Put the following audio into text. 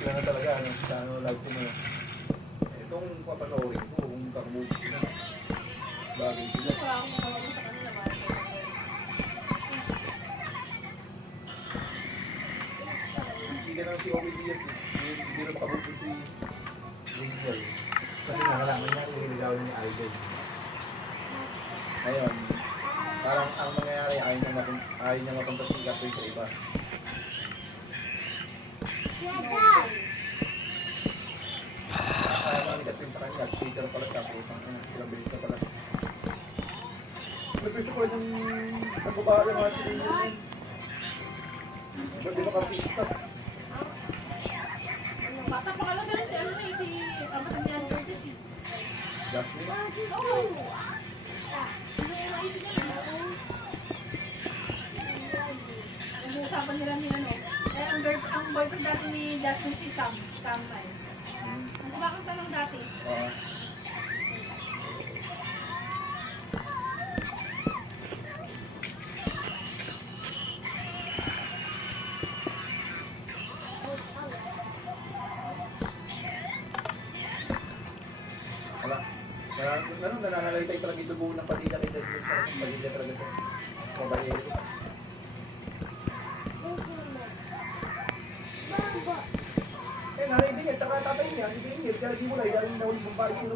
sila na talaga, ano, sa ano, live ko na. Itong papanoorin ko, kung kang-move sila. Bagay sila. Wala akong nakawag sa kanila ba? Hindi ka na si Obi Diaz eh. Hindi rin pabuto si Ringwell. Kasi nakalaman niya kung hinagawin niya idol. Ngayon, parang ang mangyayari, ayaw niya mapunta si Catherine sa iba. Ayaw ni Catherine sa kanya, cheater pala siya, putang ina, ilang beses na pala. Napiso ko yung nagbabahala ng mga sinigil yun. Ba't di ba kapista? Bata pa ka lang ganun si ano na eh, si kapatid niya Curtis eh. Jasmine? Oo. Hindi yung naisip niya na. Nag-uusapan nila ni ano. Eh, ang boyfriend dati ni Justin si Sam. Sam na eh. Ano ba kang tanong dati? Oo. Wala. Nananalaytay talaga ito buo ng Padilla kay Desmond sa Padilla talaga sa Caballero. Eh, nanay din niya, tsaka tatay niya, hindi din niya, kaya di mo na, dahil nahuli mong pari sino